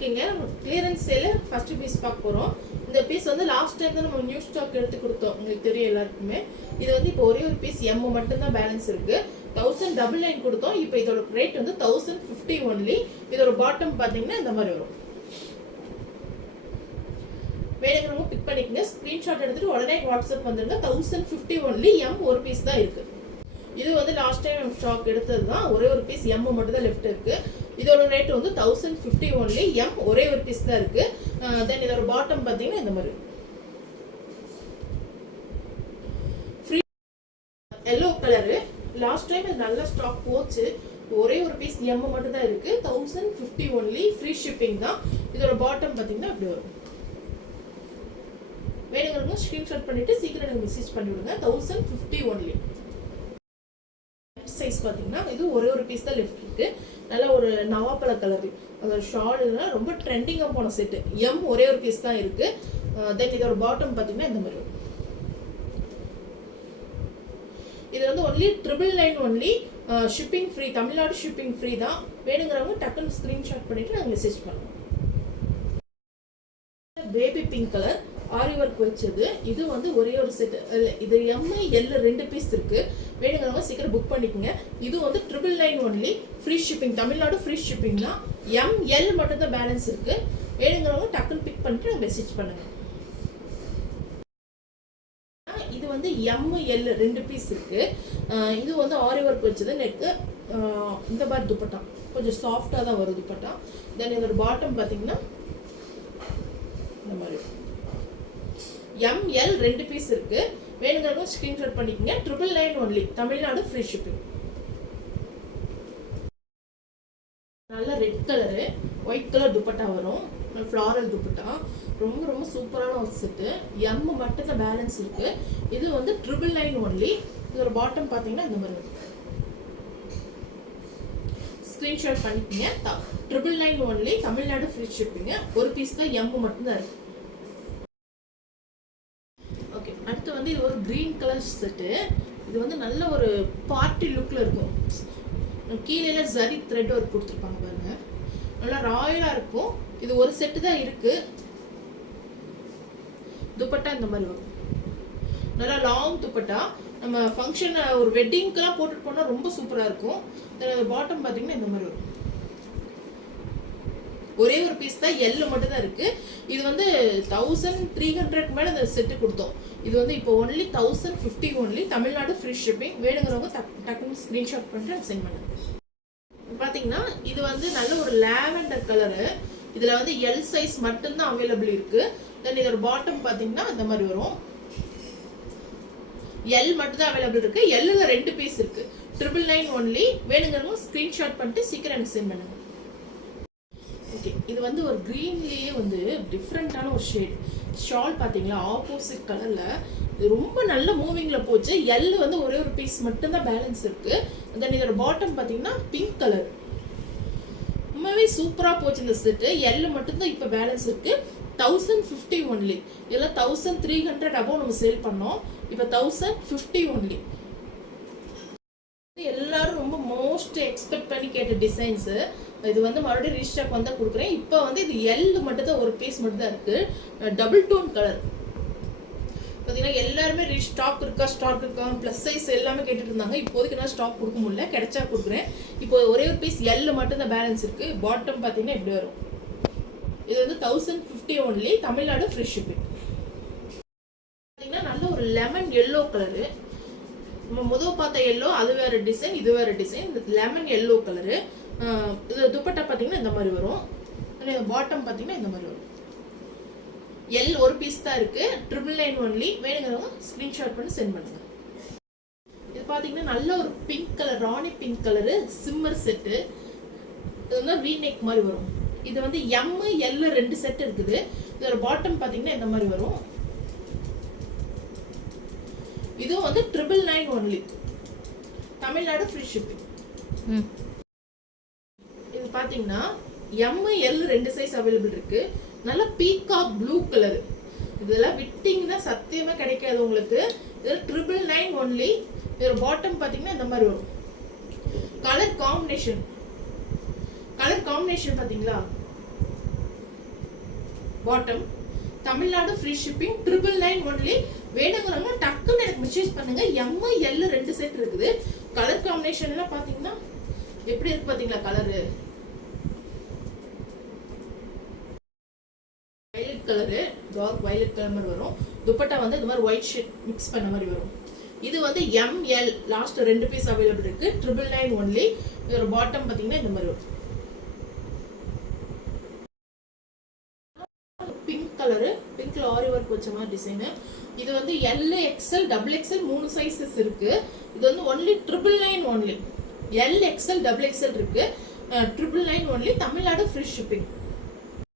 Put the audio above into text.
ஓகேங்க, கிளியரன்ஸ் சேல first piece பார்க்க போகிறோம். இந்த பீஸ் வந்து லாஸ்ட் டைம் தான் நம்ம நியூ ஸ்டாக் எடுத்து கொடுத்தோம், உங்களுக்கு தெரியும் எல்லாருக்குமே. இது வந்து இப்போ ஒரே ஒரு பீஸ் எம் மட்டும்தான் பேலன்ஸ் இருக்கு. 1099 கொடுத்தோம். இப்போ இதோட ரேட் வந்து 1050 ஒன்லி. இதோட பாட்டம் பார்த்தீங்கன்னா இந்த மாதிரி வரும். வேணுங்கிறவங்க பிக் பண்ணிக்கங்க, ஸ்கிரீன்ஷாட் எடுத்துட்டு உடனே வாட்ஸ்அப் வந்துருங்க. 1050 ஒன்லி. எம் ஒரு பீஸ் தான் இருக்கு. இது வந்து லாஸ்ட் டைம் ஸ்டாக் எடுத்தது தான். ஒரே ஒரு பீஸ் எம் மட்டும் தான் லெஃப்ட் இருக்கு. இதோட ரேட் வந்து 1050 ஒன்லி. எம் ஒரே ஒரு பீஸ் தான் இருக்கு. தென் இதோட பாட்டம் பார்த்தீங்கன்னா இந்த மாதிரி free yellow colour. Last time இது நல்ல ஸ்டாக் போச்சு. ஒரே ஒரு பீஸ் எம் மட்டும் தான் இருக்கு. 1050 ஒன்லி. ஃப்ரீ ஷிப்பிங் தான். இதோட பாட்டம் பார்த்தீங்கன்னா இப்படி வரும். வேணுங்கிறவங்க ஸ்கிரீன்ஷாட் பண்ணிட்டு சீக்கிரம் எனக்கு மெசேஜ் பண்ணி விடுங்க. 1050 ஒன்லி. சைஸ் பார்த்தீங்கன்னா இது ஒரே ஒரு பீஸ் தான் லெஃப்ட் இருக்கு. நல்ல ஒரு நவாப்பழ கலர் அதோட ஷால் ரொம்ப ட்ரெண்டிங்காக போன செட்டு. எம் ஒரே ஒரு பீஸ் தான் இருக்கு. தென் இதோட பாட்டம் பார்த்தீங்கன்னா இந்த மாதிரி வரும். இது வந்து only 999 only. Shipping free, Tamil Nadu shipping free தான். வேணுங்கிறவங்க டக்குன்னு ஸ்கிரீன்ஷாட் பண்ணிட்டு நாங்கள் மெசேஜ் பண்ணுவோம். பேபி பிங்க் கலர் ஆரி ஒர்க் வச்சது. இது வந்து ஒரே ஒரு செட். இது எம் எல் ரெண்டு பீஸ் இருக்கு. வேணுங்கிறவங்க சீக்கிரம் புக் பண்ணிக்கோங்க. இது வந்து 999 only. Free shipping, Tamil Nadu free shipping தான். எம் எல் மட்டும் தான் பேலன்ஸ் இருக்கு. வேணுங்கிறவங்க டக்குன்னு பிக் பண்ணிட்டு மெசேஜ் பண்ணுங்க. இது வந்து எம் எல் ரெண்டு பீஸ் இருக்கு. இது வந்து ஆரி ஒர்க் வச்சது. நெக்கு இந்த மாதிரி துப்பட்டா கொஞ்சம் சாஃப்டாக தான் வரும் துப்பட்டா. தென் இதோட பாட்டம் பார்த்தீங்கன்னா இந்த மாதிரி எம் எல் ரெண்டு பீஸ் இருக்கு. வேணுங்கிறவங்க ஸ்கிரீன்ஷாட் பண்ணிக்கங்க. 999 ஒன்லி. Tamil Nadu free shipping. நல்ல red colour white colour dupatta வரும். ஃப்ளாரல் துப்பட்டா ரொம்ப ரொம்ப சூப்பரான ஒரு செட்டு. எம் மட்டும் தான் பேலன்ஸ் இருக்கு. இது வந்து 999 ஒன்லி. இதோட பாட்டம் பார்த்தீங்கன்னா இந்த மாதிரி வரும். ஸ்கிரீன்ஷாட் பண்ணிக்கங்க. 999 ஒன்லி. Tamil Nadu free shipping. ஒரு பீஸ் தான் எம் மட்டும் தான் இருக்கு. ஓகே, அடுத்து வந்து இது ஒரு கிரீன் கலர் செட்டு. இது வந்து நல்ல ஒரு பார்ட்டி லுக்கில் இருக்கும். கீழே ஜரி த்ரெட் ஒர்க் கொடுத்துருப்பாங்க பாருங்க. நல்லா ராயலாக இருக்கும். இது ஒரு செட்டு தான் இருக்கு. துப்பட்டா இந்த மாதிரி வரும். நல்லா லாங் துப்பட்டா. நம்ம ஃபங்க்ஷன் ஒரு வெட்டிங்க்கெலாம் போட்டுட்டு போனால் ரொம்ப சூப்பராக இருக்கும். பாட்டம் பார்த்தீங்கன்னா இந்த மாதிரி வரும். ஒரே ஒரு பீஸ் தான் எல்லு மட்டும் தான் இருக்கு. இது வந்து 1300 மேலே இந்த செட்டு கொடுத்தோம். இது வந்து இப்போ only 1050 only. Tamil Nadu free shipping. வேணுங்கிறவங்க டக்குன்னு ஸ்க்ரீன்ஷாட் பண்ணிட்டு சென்ட் பண்ணுங்க. பார்த்தீங்கன்னா இது வந்து நல்ல ஒரு லாவெண்டர் கலரு. இதில் வந்து எல் சைஸ் மட்டும்தான் அவைலபிள் இருக்கு. தென் இதோட பாட்டம் பார்த்தீங்கன்னா இந்த மாதிரி வரும். எல் மட்டும் தான் அவைலபிள் இருக்கு. எல்லுல ரெண்டு பீஸ் இருக்கு. 999 ஒன்லி. வேணுங்கிறவங்க ஸ்க்ரீன்ஷாட் பண்ணிட்டு சீக்கிரம் எனக்கு சென்ட் பண்ணுங்க. ஓகே, இது வந்து ஒரு க்ரீன்லேயே வந்து டிஃப்ரெண்ட்டான ஒரு ஷேட். ஷால் பார்த்தீங்களா, ஆப்போசிட் கலரில். இது ரொம்ப நல்ல மூவிங்கில் போச்சு. எல் வந்து ஒரே ஒரு பீஸ் மட்டும்தான் பேலன்ஸ் இருக்கு. தென் இதோட பாட்டம் பார்த்தீங்கன்னா பிங்க் கலர். ரொம்பவே சூப்பராக போச்சு இந்த செட்டு. எல் மட்டும்தான் இப்போ பேலன்ஸ் இருக்கு. 1050 ஒன்லி. இதெல்லாம் 1300 அபோவ் நம்ம சேல் பண்ணோம். இப்போ 1050 ஒன்லி. எல்லாரும் ரொம்ப மோஸ்ட் எக்ஸ்பெக்ட் பண்ணி கேட்ட டிசைன்ஸு. இது வந்து மறுபடியும் ரீஸ்டாக் வந்தால் கொடுக்குறேன். இப்போ வந்து இது எல் மட்டும் தான் ஒரு பீஸ் மட்டும் தான் இருக்கு. டபுள் டோன் கலர் பார்த்தீங்கன்னா எல்லாருமே ஸ்டாக் இருக்கா ப்ளஸ் சைஸ் எல்லாமே கேட்டுட்டு இருந்தாங்க. இப்போதைக்கு நான் ஸ்டாக் கொடுக்க முடியல, கிடைச்சா கொடுக்குறேன். இப்போ ஒரே ஒரு பீஸ் எல் மட்டும் தான் பேலன்ஸ் இருக்கு. பாட்டம் பார்த்தீங்கன்னா இப்படி வரும். இது வந்து 1050 ஒன்லி. Tamil Nadu free shipping. பார்த்தீங்கன்னா நல்ல ஒரு லெமன் எல்லோ கலரு. நம்ம முதல் பார்த்த எல்லோ அது வேற டிசைன், இது வேற டிசைன். இந்த லெமன் எல்லோ கலரு. இது துப்பட்டா பார்த்தீங்கன்னா இந்த மாதிரி வரும். பாட்டம் பார்த்தீங்கன்னா இந்த மாதிரி வரும். எல் ஒரு பீஸ் தான் இருக்கு. 999 ஒன்லி. வேணுங்கிறவங்க ஸ்கிரீன்ஷாட் பண்ணி சென்ட் பண்ணுங்க. இது பார்த்தீங்கன்னா நல்ல ஒரு பிங்க் கலர், ராணி பிங்க் கலரு சிம்மர் செட்டு. இது வந்து வி நெக் மாதிரி வரும். இது வந்து எம் எல் ரெண்டு செட் இருக்குது. இதோட பாட்டம் பார்த்தீங்கன்னா இந்த மாதிரி வரும். இதுவும் வந்து 999 ஒன்லி. Tamil Nadu free shipping. இது பார்த்தீங்கன்னா எம் எல் ரெண்டு சைஸ் அவைலபிள் இருக்கு. நல்ல பீகாக் ப்ளூ கலர். இதெல்லாம் விட்டிங்கன்னா சத்தியமா கிடைக்காது உங்களுக்கு. இது 999 ஒன்லி. இதோட பாட்டம் பார்த்தீங்கன்னா இந்த மாதிரி வரும். கலர் காம்பினேஷன் பார்த்தீங்களா, bottom, Tamil Nadu free shipping, 999 only. வேணுங்கிறவங்க டக்குன்னு எனக்கு மெசேஜ் பண்ணுங்க. எல் 2 செட் இருக்குது. கலர் காம்பினேஷன்லாம் பாத்தீங்கன்னா எப்படி இருக்கு பாத்தீங்களா? Colour violet colour, dark violet colour மாதிரி வரும். துப்பட்டா வந்து இந்த மாதிரி ஒயிட் ஷீட் மிக்ஸ் பண்ண மாதிரி வரும். இது வந்து எல் லாஸ்ட் 2 பீஸ் அவைலபிள் இருக்கு. 999 ஒன்லி. இதோட பாட்டம் பாத்தீங்கன்னா இந்த மாதிரி வரும். பிங்க் கலரு, பிங்க்ல ஆரி ஒர்க் வச்ச மாதிரி டிசைன். இது வந்து L, XL, double XL 3 sizes இருக்கு. இது வந்து only 999 only. L, XL, double XL இருக்கு. 999 ஒன்லி. Tamil Nadu free shipping.